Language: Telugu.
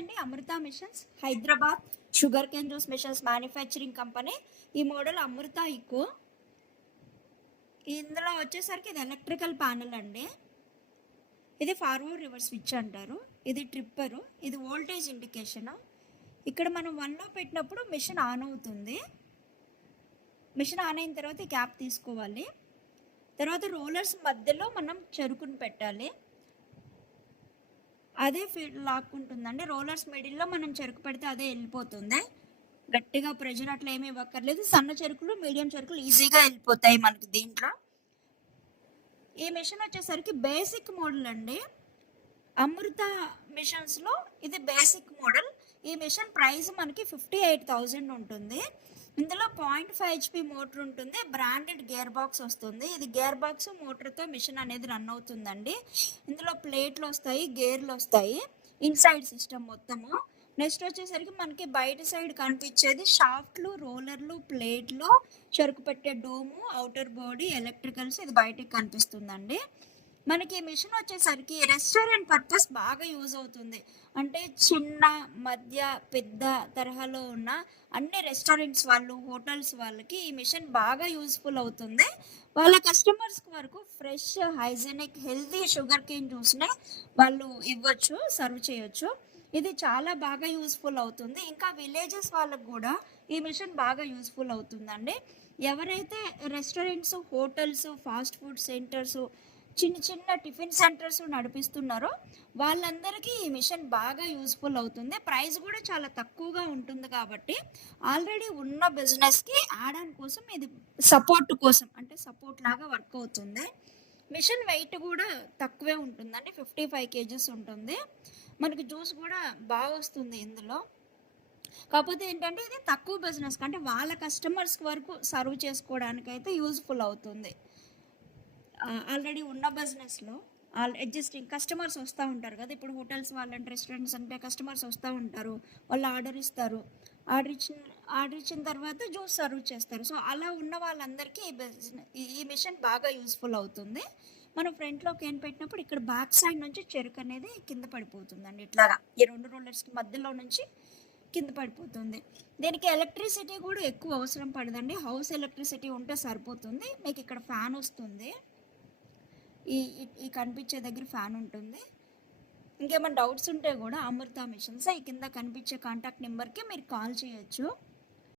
అండి. Amrutha machines Hyderabad sugarcane juice machines manufacturing company. ఈ మోడల్ అమృత ఇకో. ఇందులో వచ్చేసరికి ఇది ఎలక్ట్రికల్ ప్యానెల్ అండి. ఇది ఫార్వర్డ్ రివర్స్ స్విచ్ అంటారు. ఇది ట్రిప్పరు. ఇది వోల్టేజ్ ఇండికేషన్. ఇక్కడ మనం 1లో పెట్టినప్పుడు మిషన్ ఆన్ అవుతుంది. మిషన్ ఆన్ అయిన తర్వాత ఈ క్యాప్ తీసుకోవాలి. తర్వాత రోలర్స్ మధ్యలో మనం చెరుకుని పెట్టాలి. అదే ఫీడ్ లాక్కుంటుందండి. రోలర్స్ మిడిల్లో మనం చెరుకు పెడితే అదే వెళ్ళిపోతుంది. గట్టిగా ప్రెషర్ అట్లా ఏమీ ఇవ్వక్కర్లేదు. సన్న చెరుకులు, మీడియం చెరుకులు ఈజీగా వెళ్ళిపోతాయి మనకి దీంట్లో. ఈ మిషన్ వచ్చేసరికి బేసిక్ మోడల్ అండి. అమృత మిషన్స్లో ఇది బేసిక్ మోడల్. ఈ మిషన్ ప్రైస్ మనకి 58,000 ఉంటుంది. ఇందులో 0.5 HP మోటార్ ఉంటుంది. బ్రాండెడ్ గేర్ బాక్స్ వస్తుంది. ఇది గేర్ బాక్స్ మోటార్తో మిషన్ అనేది రన్ అవుతుందండి. ఇందులో ప్లేట్లు వస్తాయి, గేర్లు వస్తాయి, ఇన్సైడ్ సిస్టమ్ మొత్తము. నెక్స్ట్ వచ్చేసరికి మనకి బయట సైడ్ కనిపించేది షాఫ్ట్లు, రోలర్లు, ప్లేట్లు, చెరుకు పెట్టే డోము, అవుటర్ బాడీ, ఎలక్ట్రికల్స్. ఇది బయటికి కనిపిస్తుందండి. మనకి ఈ మిషన్ వచ్చేసరికి రెస్టారెంట్ పర్పస్ బాగా యూజ్ అవుతుంది. అంటే చిన్న, మధ్య, పెద్ద తరహాలో ఉన్న అన్ని రెస్టారెంట్స్ వాళ్ళు, హోటల్స్ వాళ్ళకి ఈ మిషన్ బాగా యూజ్ఫుల్ అవుతుంది. వాళ్ళ కస్టమర్స్ వరకు fresh, hygienic, healthy sugar cane జ్యూస్ని వాళ్ళు ఇవ్వచ్చు, సర్వ్ చేయొచ్చు. ఇది చాలా బాగా యూజ్ఫుల్ అవుతుంది. ఇంకా విలేజెస్ వాళ్ళకు కూడా ఈ మిషన్ బాగా యూజ్ఫుల్ అవుతుందండి. ఎవరైతే restaurants, hotels, fast food centres, చిన్న చిన్న టిఫిన్ సెంటర్స్ నడిపిస్తున్నారో వాళ్ళందరికీ ఈ మిషన్ బాగా యూజ్ఫుల్ అవుతుంది. ప్రైస్ కూడా చాలా తక్కువగా ఉంటుంది కాబట్టి ఆల్రెడీ ఉన్న బిజినెస్కి యాడ్ ఆన్ కోసం ఇది సపోర్ట్ కోసం, అంటే సపోర్ట్ లాగా వర్క్ అవుతుంది. మిషన్ వెయిట్ కూడా తక్కువే ఉంటుందండి. 55 kgs ఉంటుంది. మనకి జ్యూస్ కూడా బాగా వస్తుంది ఇందులో. కాకపోతే ఏంటంటే ఇది తక్కువ బిజినెస్ అంటే వాళ్ళ కస్టమర్స్ వరకు సర్వ్ చేసుకోవడానికి అయితే యూజ్ఫుల్ అవుతుంది. ఆల్రెడీ ఉన్న బిజినెస్లో ఎగ్జిస్టింగ్ కస్టమర్స్ వస్తూ ఉంటారు కదా. ఇప్పుడు హోటల్స్ వాళ్ళంటే, రెస్టారెంట్స్ అంటే కస్టమర్స్ వస్తూ ఉంటారు. వాళ్ళు ఆర్డర్ ఇస్తారు. ఆర్డర్ ఇచ్చిన తర్వాత జ్యూస్ సర్వ్ చేస్తారు. సో అలా ఉన్న వాళ్ళందరికీ ఈ మిషన్ బాగా యూస్ఫుల్ అవుతుంది. మనం ఫ్రంట్లో కేన్ పెట్టినప్పుడు ఇక్కడ బ్యాక్ సైడ్ నుంచి చెరుకు అనేది కింద పడిపోతుందండి. ఇట్లాగా ఈ 2 రోలర్స్కి మధ్యలో నుంచి కింద పడిపోతుంది. దీనికి ఎలక్ట్రిసిటీ కూడా ఎక్కువ అవసరం పడదండి. హౌస్ ఎలక్ట్రిసిటీ ఉంటే సరిపోతుంది. మీకు ఇక్కడ ఫ్యాన్ వస్తుంది. ఈ కనిపించే దగ్గర ఫ్యాన్ ఉంటుంది. ఇంకేమైనా డౌట్స్ ఉంటే కూడా అమృత మిషన్స్ ఈ కింద కనిపించే కాంటాక్ట్ నెంబర్కి మీరు కాల్ చేయొచ్చు.